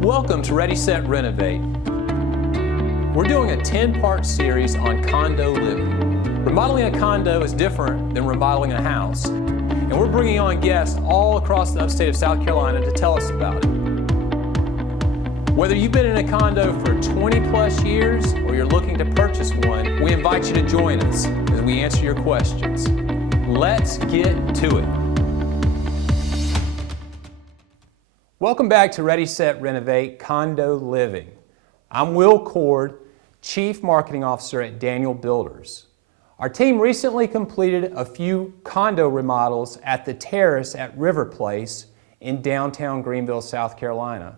Welcome to Ready, Set, Renovate. We're doing a 10-part series on condo living. Remodeling a condo is different than remodeling a house, and we're bringing on guests all across the upstate of South Carolina to tell us about it. Whether you've been in a condo for 20 plus years or you're looking to purchase one, we invite you to join us as we answer your questions. Let's get to it. Welcome back to Ready, Set, Renovate Condo Living. I'm Will Cord, Chief Marketing Officer at Daniel Builders. Our team recently completed a few condo remodels at the Terrace at River Place in downtown Greenville, South Carolina.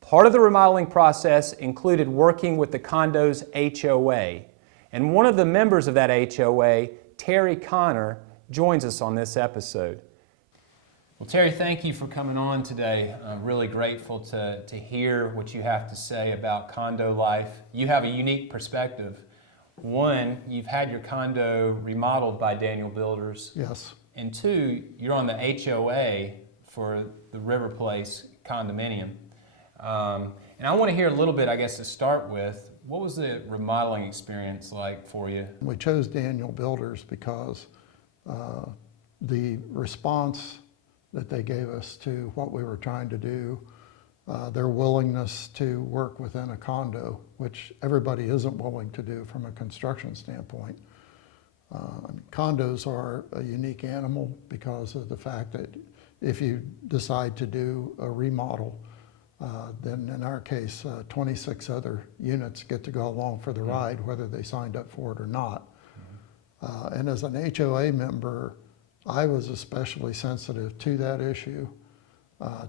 Part of the remodeling process included working with the condo's HOA, and one of the members of that HOA, Terry Connor, joins us on this episode. Well, Terry, thank you for coming on today. I'm really grateful to hear what you have to say about condo life. You have a unique perspective. One, you've had your condo remodeled by Daniel Builders. Yes. And two, you're on the HOA for the River Place condominium. And I want to hear a little bit, I guess, to start with. What was the remodeling experience like for you? We chose Daniel Builders because the response that they gave us to what we were trying to do, their willingness to work within a condo, which everybody isn't willing to do from a construction standpoint. Condos are a unique animal because of the fact that if you decide to do a remodel, then in our case, 26 other units get to go along for the ride, whether they signed up for it or not. And as an HOA member, I was especially sensitive to that issue,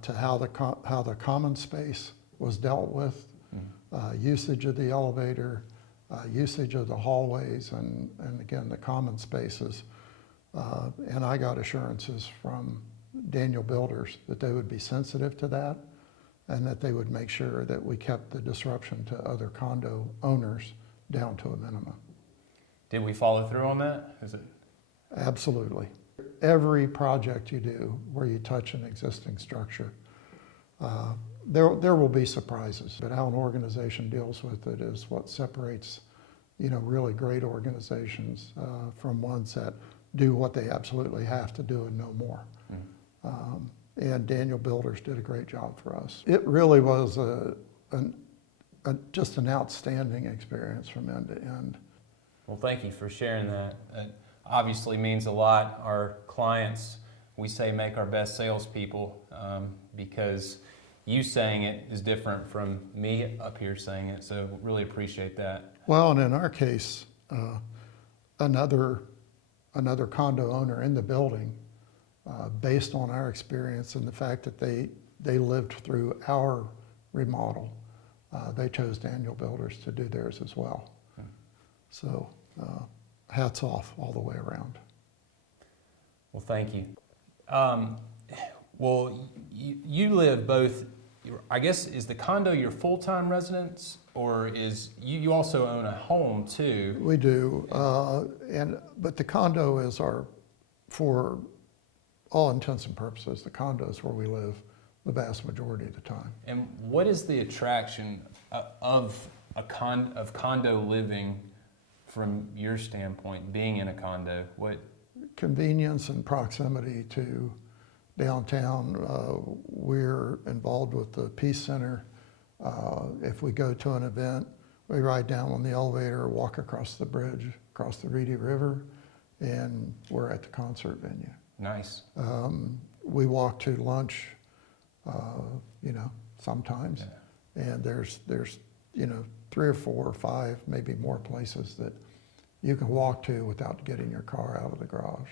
to how the common space was dealt with, usage of the elevator, usage of the hallways, and again, the common spaces. And I got assurances from Daniel Builders that they would be sensitive to that and that they would make sure that we kept the disruption to other condo owners down to a minimum. Did we follow through on that? Absolutely. Every project you do where you touch an existing structure, there will be surprises, but how an organization deals with it is what separates, really great organizations from ones that do what they absolutely have to do and no more. And Daniel Builders did a great job for us. It really was just an outstanding experience from end to end. Well, thank you for sharing that. Obviously means a lot. Our clients, we say, make our best salespeople because you saying it is different from me up here saying it, so really appreciate that. Well, and in our case, another condo owner in the building, based on our experience and the fact that they lived through our remodel, they chose Daniel Builders to do theirs as well. So hats off all the way around. Well, thank you. Well, you live both, I guess, is the condo your full-time residence, or is you also own a home too? We do, but the condo is for all intents and purposes, the condo is where we live the vast majority of the time. And what is the attraction of condo living from your standpoint, being in a condo? What? Convenience and proximity to downtown. We're involved with the Peace Center. If we go to an event, we ride down on the elevator, walk across the bridge, across the Reedy River, and we're at the concert venue. Nice. We walk to lunch, sometimes, and there's 3 or 4 or 5, maybe more places that you can walk to without getting your car out of the garage.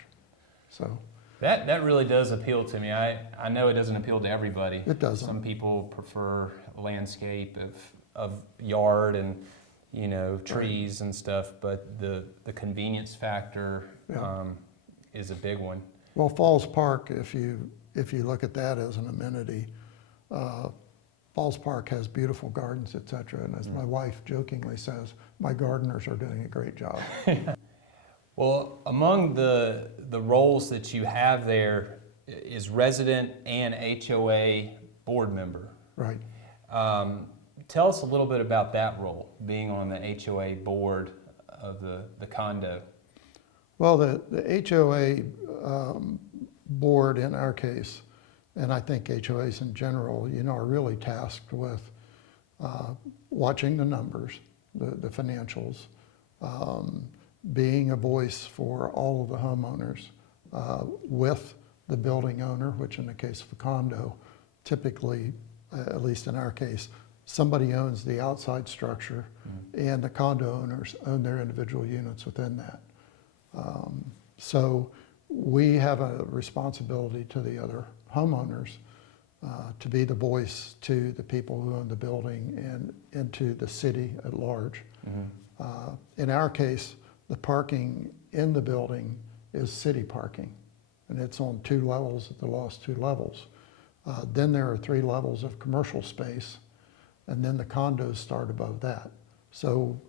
So that really does appeal to me. I know it doesn't appeal to everybody. It doesn't. Some people prefer landscape of yard and trees and stuff, but the convenience factor is a big one. Well, Falls Park, if you look at that as an amenity, Falls Park has beautiful gardens, et cetera, and as my wife jokingly says, my gardeners are doing a great job. Well, among the roles that you have there is resident and HOA board member. Right. Tell us a little bit about that role, being on the HOA board of the condo. Well, the HOA board in our case, and I think HOAs in general, are really tasked with watching the numbers, the financials, being a voice for all of the homeowners with the building owner, which in the case of a condo, typically, at least in our case, somebody owns the outside structure and the condo owners own their individual units within that. So we have a responsibility to the other homeowners to be the voice to the people who own the building and to the city at large. In our case, the parking in the building is city parking, and it's on 2 levels, the last 2 levels. Then there are 3 levels of commercial space, and then the condos start above that. So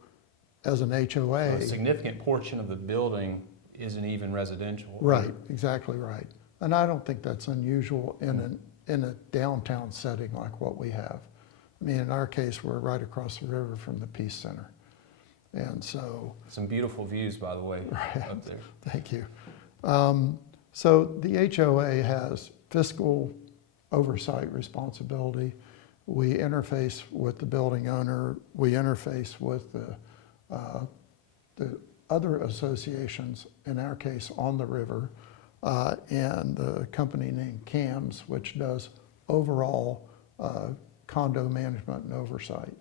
as an HOA... So a significant portion of the building isn't even residential. Right, exactly right. And I don't think that's unusual in a downtown setting like what we have. I mean, in our case, we're right across the river from the Peace Center. And so... Some beautiful views, by the way, right, up there. Thank you. So the HOA has fiscal oversight responsibility. We interface with the building owner. We interface with the other associations, in our case on the river, and the company named CAMS, which does overall condo management and oversight.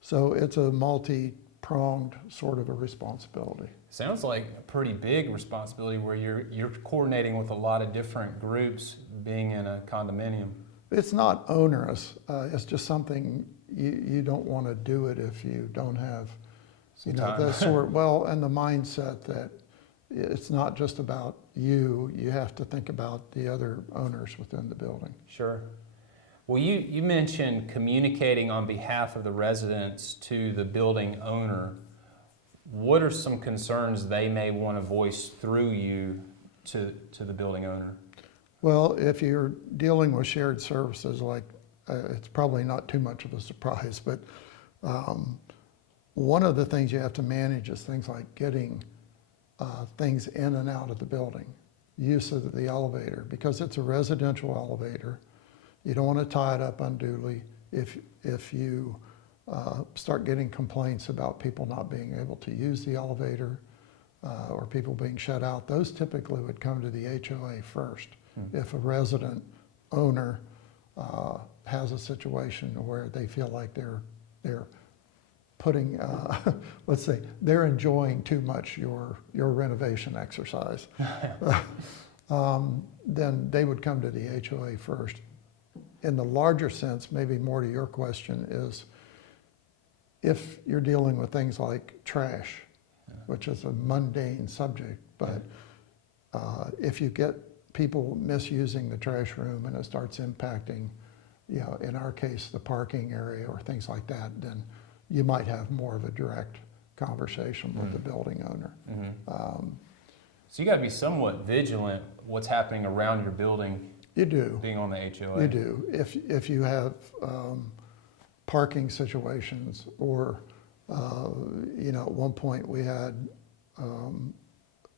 So it's a multi-pronged sort of a responsibility. Sounds like a pretty big responsibility where you're coordinating with a lot of different groups being in a condominium. It's not onerous. It's just something you don't want to do it if you don't have, the sort, well, and the mindset that it's not just about you. You have to think about the other owners within the building. Sure. Well, you mentioned communicating on behalf of the residents to the building owner. What are some concerns they may want to voice through you to the building owner? Well, if you're dealing with shared services, like it's probably not too much of a surprise, but one of the things you have to manage is things like getting things in and out of the building, use of the elevator, because it's a residential elevator. You don't want to tie it up unduly. If you start getting complaints about people not being able to use the elevator or people being shut out, those typically would come to the HOA first. If a resident owner has a situation where they feel like they're putting, let's say, they're enjoying too much your renovation exercise, then they would come to the HOA first. In the larger sense, maybe more to your question, is if you're dealing with things like trash, which is a mundane subject, but if you get people misusing the trash room and it starts impacting, in our case, the parking area or things like that, then you might have more of a direct conversation with the building owner. So you got to be somewhat vigilant what's happening around your building. You do. Being on the HOA. You do. If you have parking situations, or at one point we had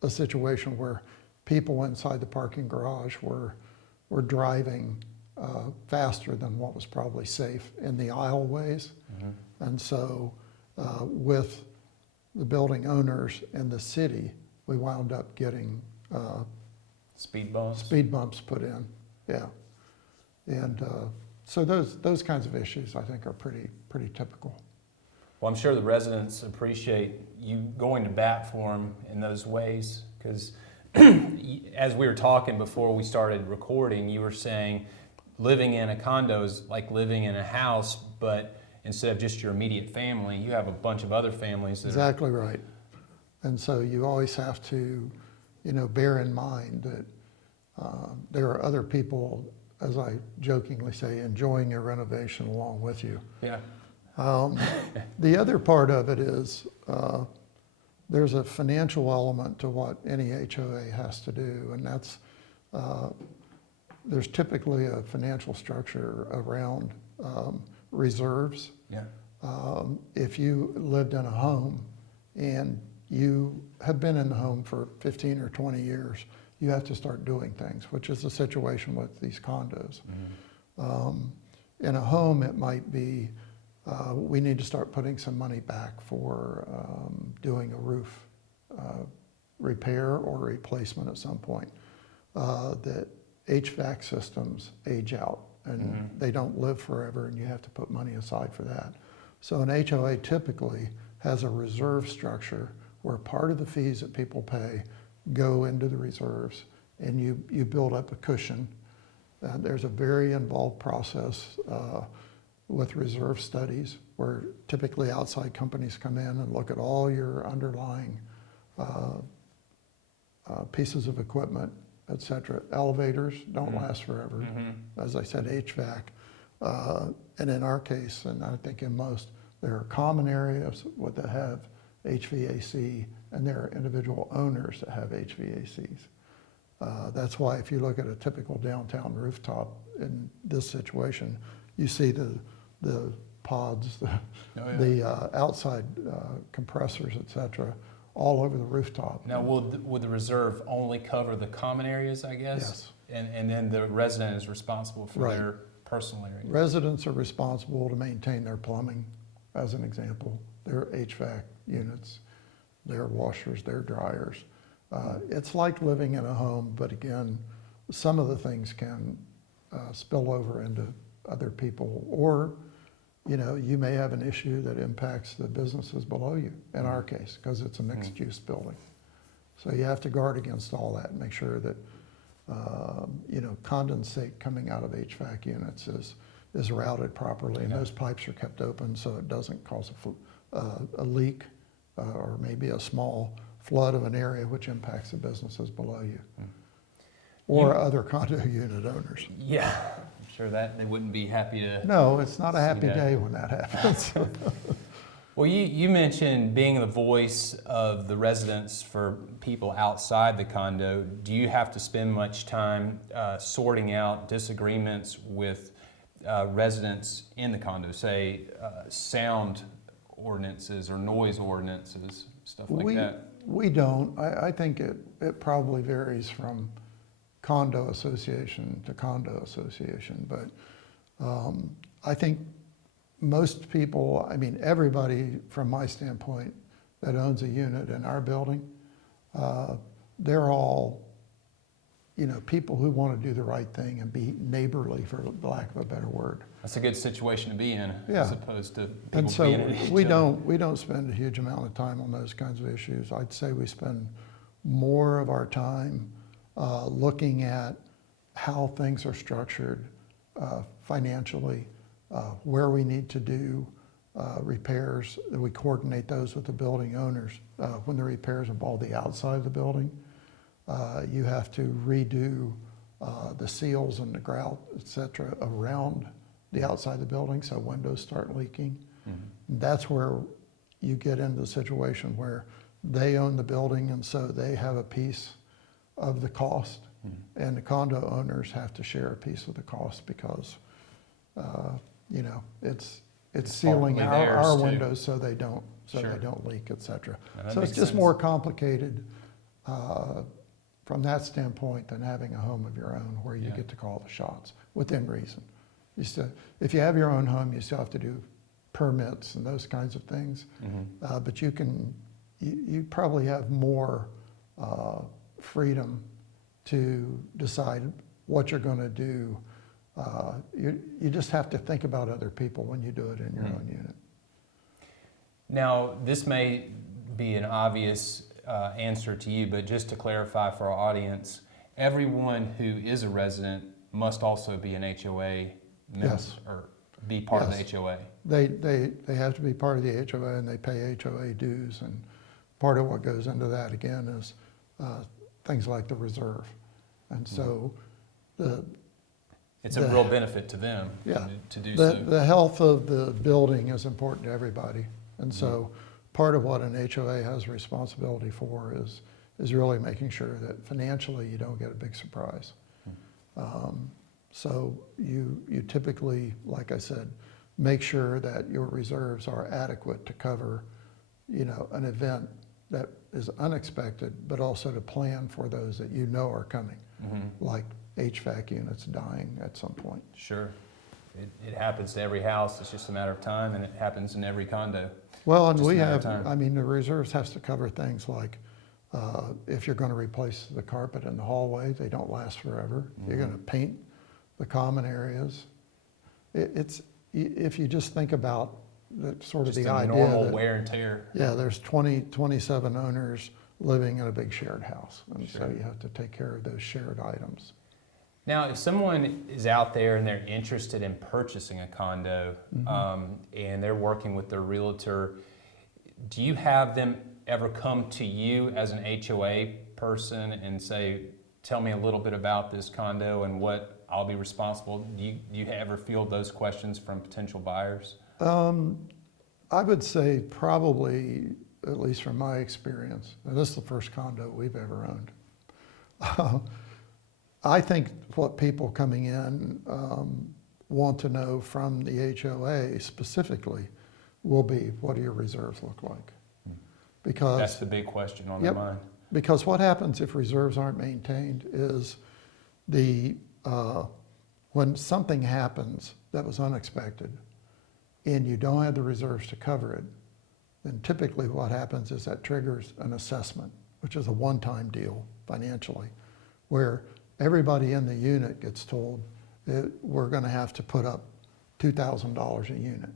a situation where people inside the parking garage were driving faster than what was probably safe in the aisleways. And so with the building owners and the city, we wound up getting speed bumps put in. Yeah. And so those kinds of issues, I think, are pretty typical. Well, I'm sure the residents appreciate you going to bat for them in those ways, because as we were talking before we started recording, you were saying living in a condo is like living in a house, but instead of just your immediate family, you have a bunch of other families. Exactly right. And so you always have to, bear in mind that there are other people, as I jokingly say, enjoying your renovation along with you. Yeah. The other part of it is there's a financial element to what any HOA has to do, and that's there's typically a financial structure around reserves. Yeah. If you lived in a home and you have been in the home for 15 or 20 years, you have to start doing things, which is the situation with these condos. In a home, it might be, we need to start putting some money back for doing a roof repair or replacement at some point. That HVAC systems age out and they don't live forever, and you have to put money aside for that. So an HOA typically has a reserve structure where part of the fees that people pay go into the reserves, and you build up a cushion. There's a very involved process with reserve studies where typically outside companies come in and look at all your underlying pieces of equipment, et cetera. Elevators don't last forever. As I said, HVAC. And in our case, and I think in most, there are common areas that have HVAC, and there are individual owners that have HVACs. That's why if you look at a typical downtown rooftop in this situation, you see the pods, the outside compressors, et cetera, all over the rooftop. Now, would the reserve only cover the common areas, I guess? Yes. And then the resident is responsible for their personal area? Residents are responsible to maintain their plumbing, as an example, their HVAC units, their washers, their dryers. It's like living in a home, but again, some of the things can spill over into other people, or you may have an issue that impacts the businesses below you, in our case, because it's a mixed-use building. So you have to guard against all that and make sure that condensate coming out of HVAC units is routed properly, and those pipes are kept open so it doesn't cause a leak or maybe a small flood of an area which impacts the businesses below you or other condo unit owners. Yeah, I'm sure that they wouldn't be happy to. No, it's not a happy day when that happens. Well, you mentioned being the voice of the residents for people outside the condo. Do you have to spend much time sorting out disagreements with residents in the condo, say sound ordinances or noise ordinances, stuff like that? We don't. I think it probably varies from condo association to condo association, but I think most people, everybody from my standpoint that owns a unit in our building, they're all, people who want to do the right thing and be neighborly, for lack of a better word. That's a good situation to be in, as opposed to people and so being in each we other. we don't spend a huge amount of time on those kinds of issues. I'd say we spend more of our time looking at how things are structured financially, where we need to do repairs. We coordinate those with the building owners. When the repairs involve the outside of the building, you have to redo the seals and the grout, et cetera, around the outside of the building so windows start leaking. That's where you get into the situation where they own the building, and so they have a piece of the cost, and the condo owners have to share a piece of the cost because it's sealing our windows so they don't leak, et cetera. So it's just more complicated from that standpoint than having a home of your own where you get to call the shots within reason. If you have your own home, you still have to do permits and those kinds of things, but you probably have more freedom to decide what you're going to do. You just have to think about other people when you do it in your own unit. Now, this may be an obvious answer to you, but just to clarify for our audience, everyone who is a resident must also be an HOA member or be part of the HOA. They have to be part of the HOA, and they pay HOA dues, and part of what goes into that again is things like the reserve. And so it's a real benefit to them to do so. The health of the building is important to everybody. And so part of what an HOA has responsibility for is really making sure that financially you don't get a big surprise. So you typically, like I said, make sure that your reserves are adequate to cover, an event that is unexpected, but also to plan for those that you know are coming, like HVAC units dying at some point. Sure. It happens to every house. It's just a matter of time, and it happens in every condo. Well, and Just a we matter of have, time. the reserves has to cover things like if you're going to replace the carpet in the hallway, they don't last forever. You're going to paint the common areas. If you just think about the sort of Just the a idea normal that, wear and tear. yeah, there's 27 owners living in a big shared house, and so Sure. you have to take care of those shared items. Now, if someone is out there and they're interested in purchasing a condo, and they're working with their realtor, do you have them ever come to you as an HOA person and say, tell me a little bit about this condo and what I'll be responsible? Do you ever field those questions from potential buyers? I would say probably, at least from my experience, and this is the first condo we've ever owned. I think what people coming in want to know from the HOA specifically will be, what do your reserves look like? Because That's the big question on their mind. because what happens if reserves aren't maintained is when something happens that was unexpected and you don't have the reserves to cover it, then typically what happens is that triggers an assessment, which is a one-time deal financially, where everybody in the unit gets told that we're going to have to put up $2,000 a unit.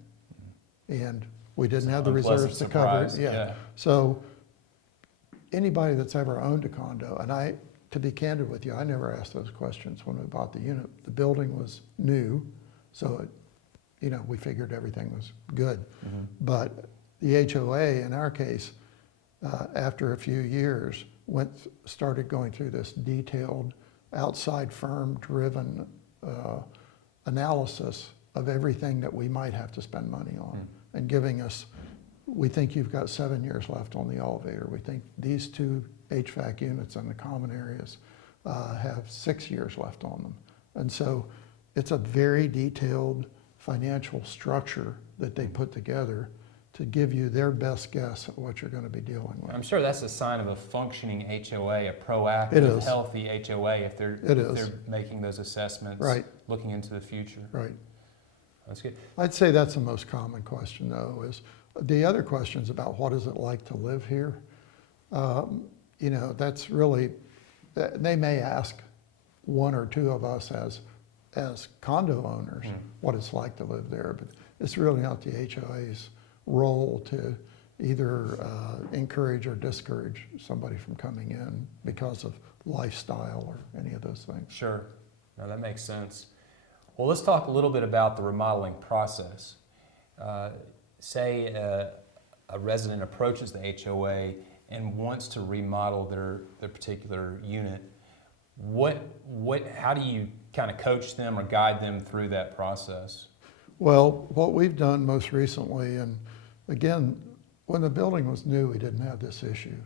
And we didn't have the reserves to cover it. Surprise, yeah. So anybody that's ever owned a condo, and to be candid with you, I never asked those questions when we bought the unit. The building was new, so we figured everything was good. But the HOA, in our case, after a few years, started going through this detailed, outside firm-driven analysis of everything that we might have to spend money on, and giving us, we think you've got 7 years left on the elevator. We think these 2 HVAC units in the common areas have 6 years left on them. And so it's a very detailed financial structure that they put together to give you their best guess at what you're going to be dealing with. I'm sure that's a sign of a functioning HOA, a It proactive, is. healthy HOA if they're making those assessments, Right. looking into the future. Right. That's good. I'd say that's the most common question, though, is the other questions about what is it like to live here. That's really, they may ask one or two of us as condo owners what it's like to live there, but it's really not the HOA's role to either encourage or discourage somebody from coming in because of lifestyle or any of those things. Sure. No, that makes sense. Well, let's talk a little bit about the remodeling process. Say a resident approaches the HOA and wants to remodel their particular unit. How do you kind of coach them or guide them through that process? Well, what we've done most recently, and again, when the building was new, we didn't have this issue,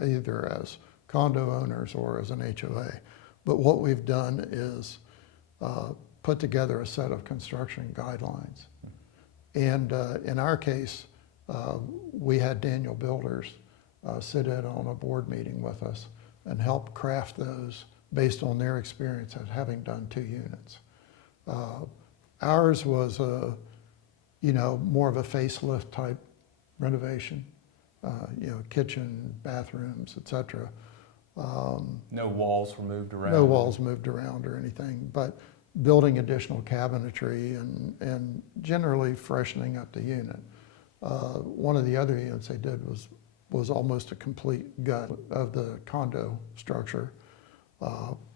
either as condo owners or as an HOA. But what we've done is put together a set of construction guidelines. And in our case, we had Daniel Builders sit in on a board meeting with us and help craft those based on their experience of having done 2 units. Ours was more of a facelift type renovation, kitchen, bathrooms, etc. No walls were moved around? No walls moved around or anything, but building additional cabinetry and generally freshening up the unit. One of the other units they did was almost a complete gut of the condo structure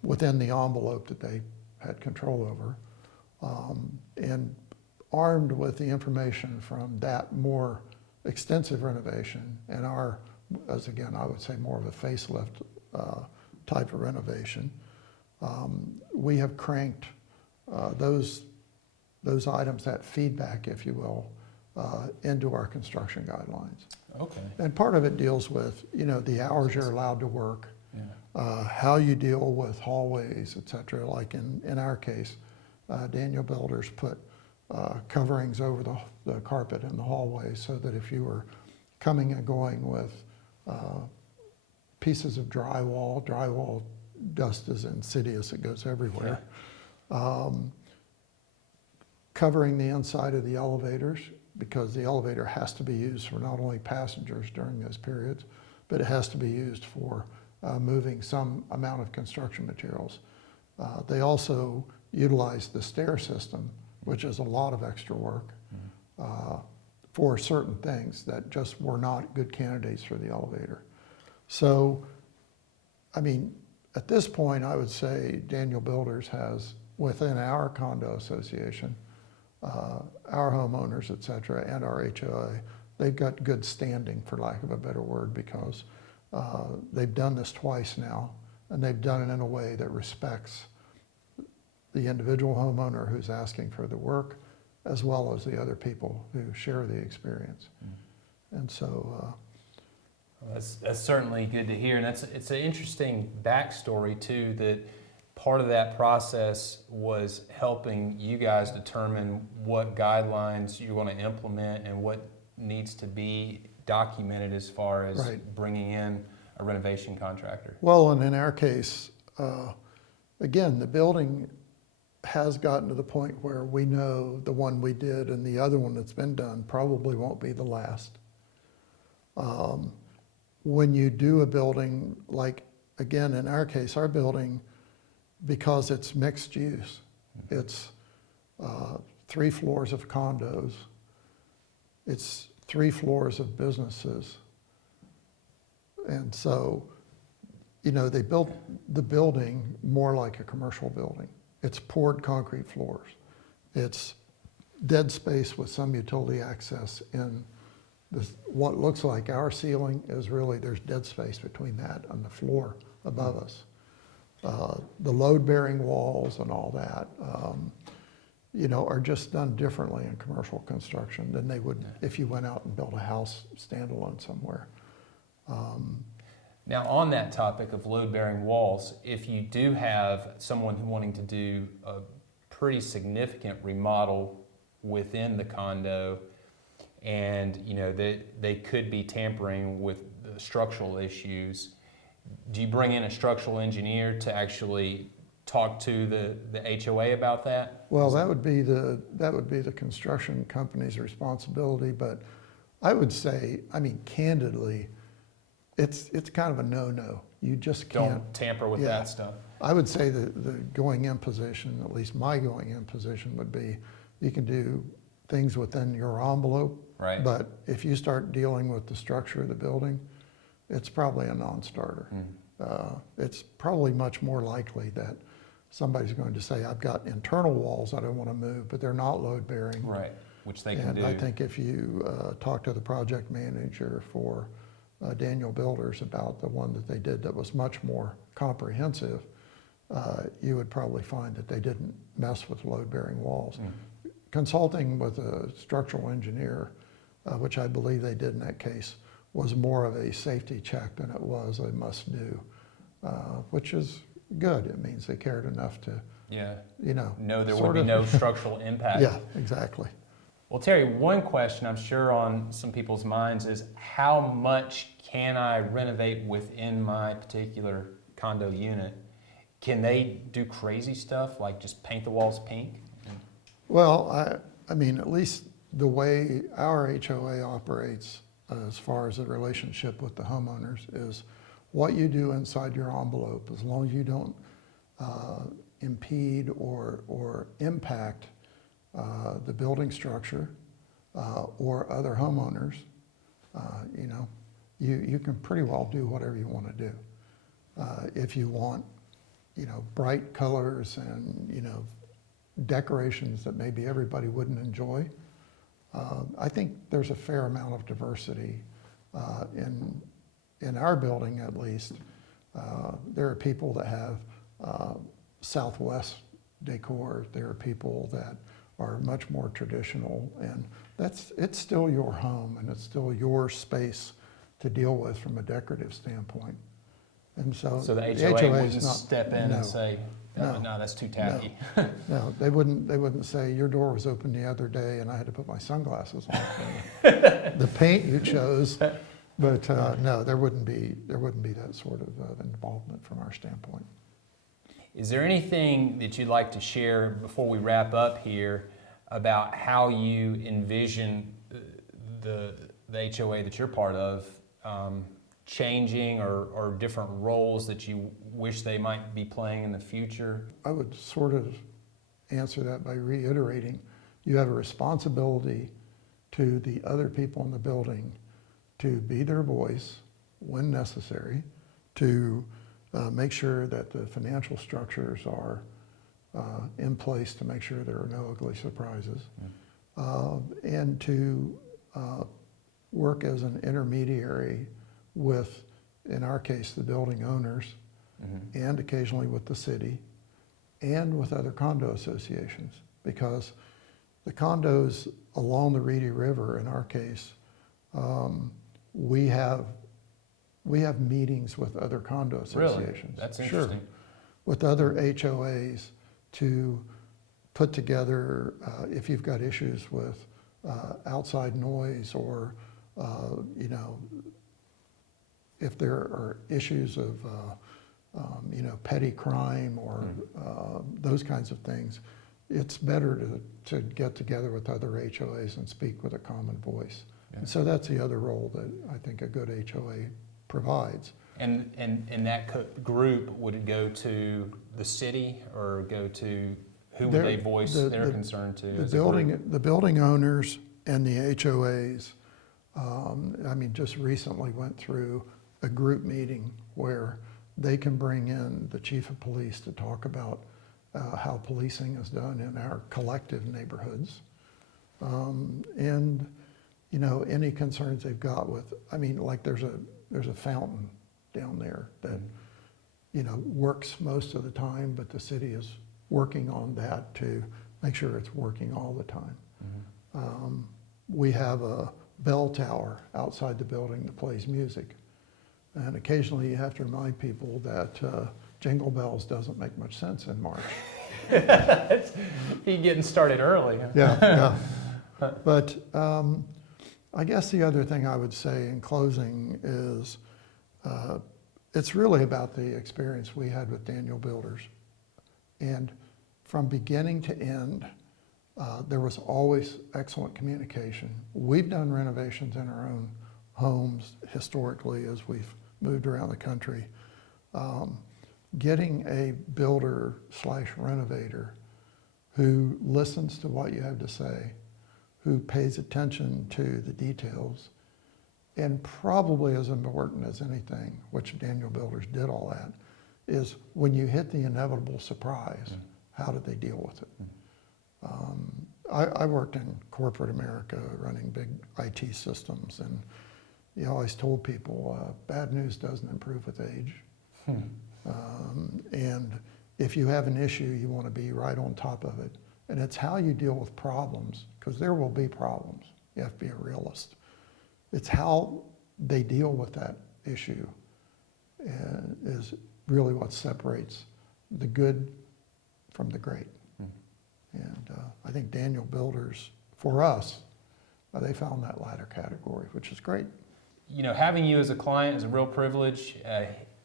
within the envelope that they had control over. And armed with the information from that more extensive renovation and our, as again, I would say more of a facelift type of renovation, we have cranked those items, that feedback, if you will, into our construction guidelines. Okay. And part of it deals with, the hours you're allowed to work, Yeah. how you deal with hallways, et cetera. Like in our case, Daniel Builders put coverings over the carpet in the hallway, so that if you were coming and going with pieces of drywall dust is insidious, it goes everywhere. Covering the inside of the elevators, because the elevator has to be used for not only passengers during those periods, but it has to be used for moving some amount of construction materials. They also utilize the stair system, which is a lot of extra work for certain things that just were not good candidates for the elevator. So, I mean, at this point, I would say Daniel Builders has, within our condo association, our homeowners, et cetera, and our HOA, they've got good standing, for lack of a better word, because they've done this twice now, and they've done it in a way that respects the individual homeowner who's asking for the work, as well as the other people who share the experience. And so, that's certainly good to hear, and it's an interesting backstory too, that part of that process was helping you guys determine what guidelines you want to implement and what needs to be documented as far as bringing in a renovation contractor. well, and in our case, again, the building has gotten to the point where we know the one we did and the other one that's been done probably won't be the last. When you do a building, like, again, in our case, our building, because it's mixed use, it's 3 floors of condos, it's 3 floors of businesses. And so, you know, they built the building more like a commercial building. It's poured concrete floors. It's dead space with some utility access in this, what looks like our ceiling is really, there's dead space between that and the floor above us. The load-bearing walls and all that, you know, are just done differently in commercial construction than they would if you went out and built a house standalone somewhere. Now, on that topic of load-bearing walls, if you do have someone wanting to do a pretty significant remodel within the condo, and you know they could be tampering with the structural issues, do you bring in a structural engineer to actually talk to the HOA about that? Well, that would be the construction company's responsibility, but I would say, I mean, candidly, it's kind of a no-no. You just can't. Don't tamper with that stuff. I would say the going in position, at least my going in position, would be you can do things within your envelope, right? But if you start dealing with the structure of the building, it's probably a non-starter. It's probably much more likely that somebody's going to say, I've got internal walls I don't want to move, but they're not load-bearing. Right, which they can do. And I think if you talk to the project manager for Daniel Builders about the one that they did that was much more comprehensive, you would probably find that they didn't mess with load-bearing walls. Consulting with a structural engineer, which I believe they did in that case, was more of a safety check than it was a must-do, which is good. It means they cared enough to, you know, there would be no structural impact. Yeah, exactly. Well, Terry, one question I'm sure on some people's minds is, how much can I renovate within my particular condo unit? Can they do crazy stuff like just paint the walls pink? Well, I mean, at least the way our HOA operates as far as the relationship with the homeowners is what you do inside your envelope, as long as you don't impede or impact the building structure or other homeowners, you know, you can pretty well do whatever you want to do. If you want, you know, bright colors and, you know, decorations that maybe everybody wouldn't enjoy, I think there's a fair amount of diversity in our building, at least. There are people that have Southwest decor. There are people that are much more traditional, and it's still your home and it's still your space to deal with from a decorative standpoint. And so the HOA wouldn't step in and say, No, that's too tacky. No, they wouldn't say, your door was open the other day and I had to put my sunglasses on for the paint you chose. But no, there wouldn't be that sort of involvement from our standpoint. Is there anything that you'd like to share before we wrap up here about how you envision the HOA that you're part of changing, or different roles that you wish they might be playing in the future? I would sort of answer that by reiterating, you have a responsibility to the other people in the building to be their voice when necessary, to make sure that the financial structures are in place to make sure there are no ugly surprises, and to work as an intermediary with, in our case, the building owners, and occasionally with the city, and with other condo associations, because the condos along the Reedy River, in our case, we have meetings with other condo associations. Really? That's interesting. Sure. With other HOAs to put together, if you've got issues with outside noise, or if there are issues of petty crime, or those kinds of things, it's better to get together with other HOAs and speak with a common voice. Yeah. And so that's the other role that I think a good HOA provides. And that group, would it go to the city, or go to, who would they voice their concern to? The building owners and the HOAs, just recently went through a group meeting where they can bring in the chief of police to talk about how policing is done in our collective neighborhoods. And any concerns they've got with, like there's a fountain down there that, works most of the time, but the city is working on that to make sure it's working all the time. We have a bell tower outside the building that plays music. And occasionally you have to remind people that Jingle Bells doesn't make much sense in March. You're getting started early. Yeah. But I guess the other thing I would say in closing is it's really about the experience we had with Daniel Builders. And from beginning to end, there was always excellent communication. We've done renovations in our own homes historically as we've moved around the country. Getting a builder/renovator who listens to what you have to say, who pays attention to the details, and probably as important as anything, which Daniel Builders did all that, is when you hit the inevitable surprise, how did they deal with it? I worked in corporate America running big IT systems, and you always told people bad news doesn't improve with age. And if you have an issue, you want to be right on top of it. And it's how you deal with problems, because there will be problems. You have to be a realist. It's how they deal with that issue is really what separates the good from the great. And I think Daniel Builders, for us, they found that latter category, which is great. Having you as a client is a real privilege.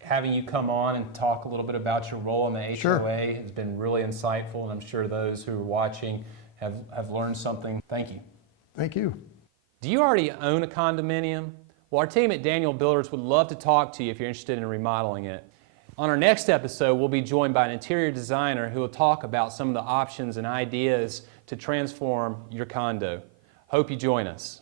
Having you come on and talk a little bit about your role in the HOA Sure. has been really insightful, and I'm sure those who are watching have learned something. Thank you. Thank you. Do you already own a condominium? Well, our team at Daniel Builders would love to talk to you if you're interested in remodeling it. On our next episode, we'll be joined by an interior designer who will talk about some of the options and ideas to transform your condo. Hope you join us.